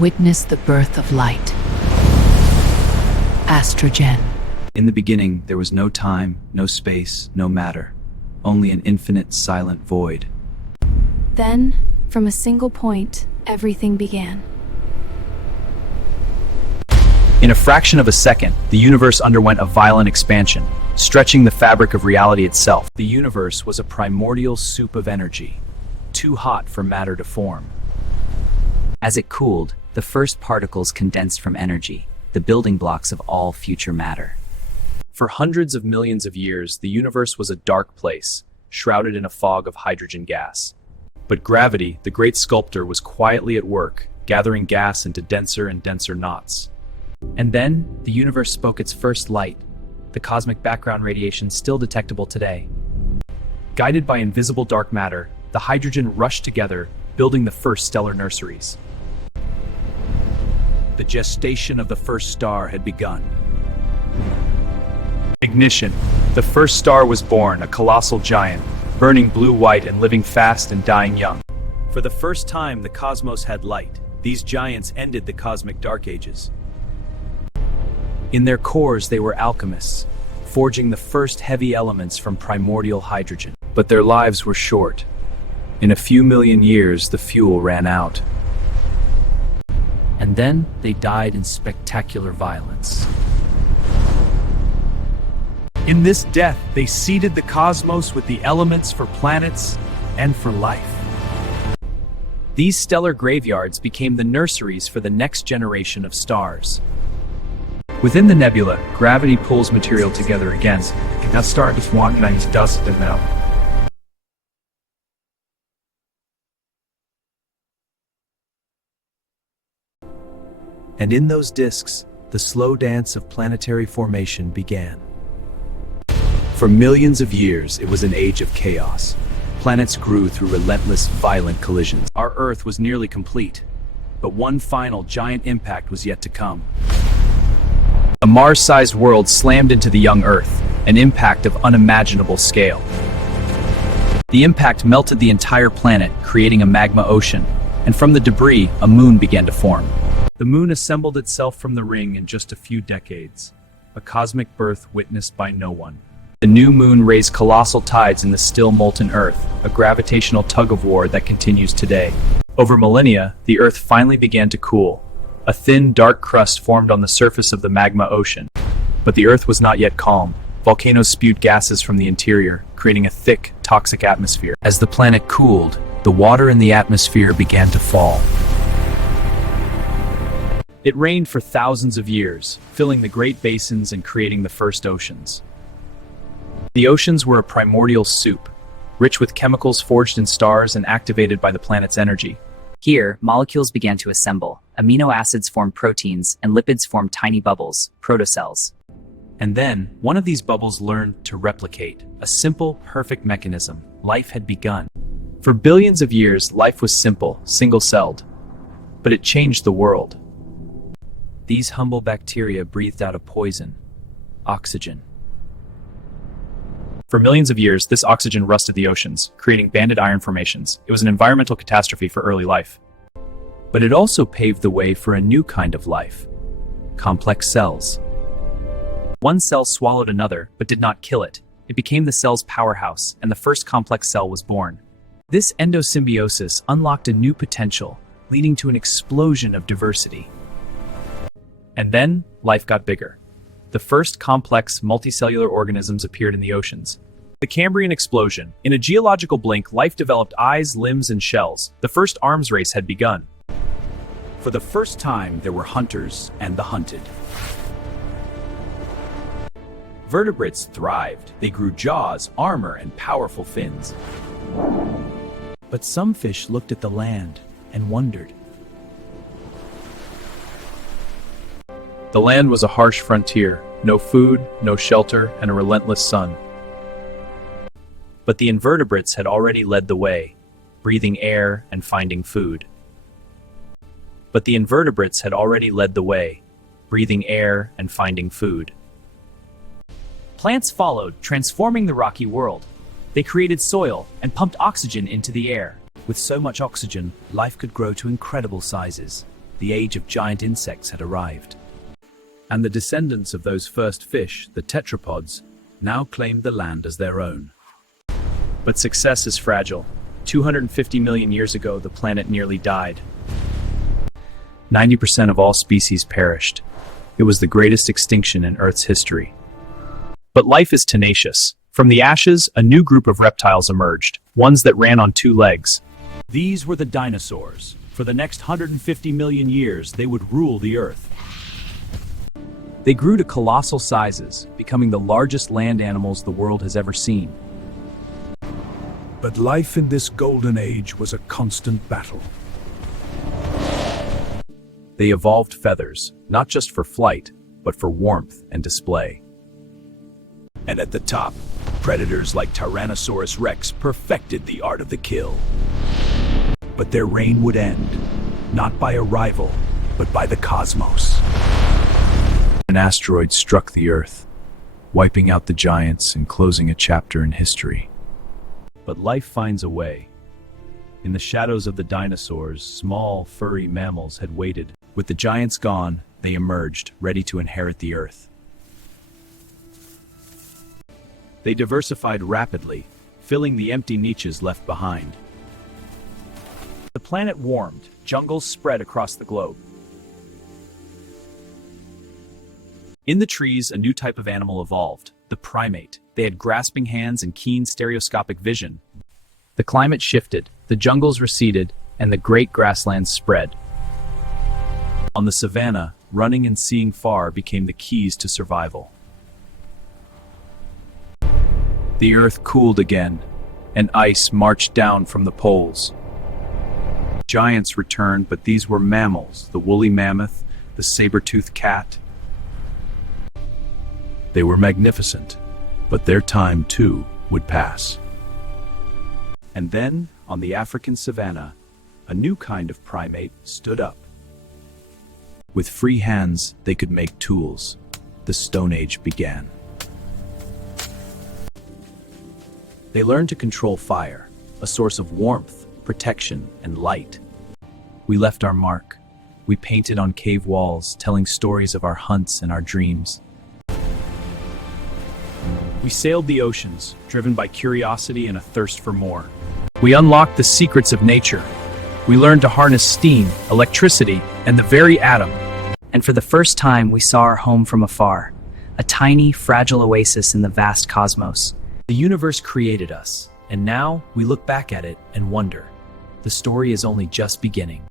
witnessed the birth of light. AstroGen. In the beginning, there was no time, no space, no matter. Only an infinite, silent void. Then, from a single point, everything began. In a fraction of a second, the universe underwent a violent expansion, stretching the fabric of reality itself. The universe was a primordial soup of energy, too hot for matter to form. As it cooled, the first particles condensed from energy, the building blocks of all future matter. For hundreds of millions of years, the universe was a dark place, shrouded in a fog of hydrogen gas. But gravity, the great sculptor, was quietly at work, gathering gas into denser and denser knots. And then, the universe spoke its first light, the cosmic background radiation still detectable today. Guided by invisible dark matter, the hydrogen rushed together, building the first stellar nurseries. The gestation of the first star had begun. Ignition. The first star was born, a colossal giant, burning blue-white and living fast and dying young. For the first time, the cosmos had light. These giants ended the cosmic dark ages. In their cores, they were alchemists, forging the first heavy elements from primordial hydrogen. But their lives were short. In a few million years, the fuel ran out. And then, they died in spectacular violence. In this death, they seeded the cosmos with the elements for planets and for life. These stellar graveyards became the nurseries for the next generation of stars. Within the nebula, gravity pulls material together again. That star just wanted nice dust and melt. And in those disks, the slow dance of planetary formation began. For millions of years, it was an age of chaos. Planets grew through relentless, violent collisions. Our Earth was nearly complete, but one final giant impact was yet to come. A Mars-sized world slammed into the young Earth, an impact of unimaginable scale. The impact melted the entire planet, creating a magma ocean, and from the debris, a moon began to form. The moon assembled itself from the ring in just a few decades, a cosmic birth witnessed by no one. The new moon raised colossal tides in the still molten Earth, a gravitational tug-of-war that continues today. Over millennia, the Earth finally began to cool. A thin, dark crust formed on the surface of the magma ocean. But the Earth was not yet calm. Volcanoes spewed gases from the interior, creating a thick, toxic atmosphere. As the planet cooled, the water in the atmosphere began to fall. It rained for thousands of years, filling the great basins and creating the first oceans. The oceans were a primordial soup, rich with chemicals forged in stars and activated by the planet's energy. Here, molecules began to assemble. Amino acids formed proteins, and lipids formed tiny bubbles, protocells. And then, one of these bubbles learned to replicate. A simple, perfect mechanism. Life had begun. For billions of years, life was simple, single-celled. But it changed the world. These humble bacteria breathed out a poison, oxygen. For millions of years, this oxygen rusted the oceans, creating banded iron formations. It was an environmental catastrophe for early life. But it also paved the way for a new kind of life. Complex cells. One cell swallowed another, but did not kill it. It became the cell's powerhouse, and the first complex cell was born. This endosymbiosis unlocked a new potential, leading to an explosion of diversity. And then, life got bigger. The first complex multicellular organisms appeared in the oceans. The Cambrian explosion. In a geological blink, life developed eyes, limbs, and shells. The first arms race had begun. For the first time, there were hunters and the hunted. Vertebrates thrived. They grew jaws, armor, and powerful fins. But some fish looked at the land and wondered. The land was a harsh frontier, no food, no shelter, and a relentless sun. But the invertebrates had already led the way, breathing air and finding food. But the invertebrates had already led the way, breathing air and finding food. Plants followed, transforming the rocky world. They created soil and pumped oxygen into the air. With so much oxygen, life could grow to incredible sizes. the age of giant insects had arrived. And the descendants of those first fish, the tetrapods, now claimed the land as their own. But success is fragile. 250 million years ago, the planet nearly died. 90% of all species perished. It was the greatest extinction in Earth's history. But life is tenacious. From the ashes, a new group of reptiles emerged, ones that ran on two legs. These were the dinosaurs. For the next 150 million years, they would rule the Earth. They grew to colossal sizes, becoming the largest land animals the world has ever seen. But life in this golden age was a constant battle. They evolved feathers, not just for flight, but for warmth and display. And at the top, predators like Tyrannosaurus Rex perfected the art of the kill. But their reign would end, not by a rival, but by the cosmos. An asteroid struck the Earth, wiping out the giants and closing a chapter in history. But life finds a way. In the shadows of the dinosaurs, small, furry mammals had waited. With the giants gone, they emerged, ready to inherit the Earth. They diversified rapidly, filling the empty niches left behind. The planet warmed, jungles spread across the globe. In the trees, a new type of animal evolved, the primate. They had grasping hands and keen stereoscopic vision. The climate shifted, the jungles receded, and the great grasslands spread. On the savanna, running and seeing far became the keys to survival. The Earth cooled again, and ice marched down from the poles. Giants returned, but these were mammals, the woolly mammoth, the saber-toothed cat. They were magnificent, but their time, too, would pass. And then, on the African savanna, a new kind of primate stood up. With free hands, they could make tools. The Stone Age began. They learned to control fire, a source of warmth, protection, and light. We left our mark. We painted on cave walls, telling stories of our hunts and our dreams. We sailed the oceans, driven by curiosity and a thirst for more. We unlocked the secrets of nature. We learned to harness steam, electricity, and the very atom. And for the first time, we saw our home from afar, a tiny, fragile oasis in the vast cosmos. The universe created us, and now we look back at it and wonder. The story is only just beginning.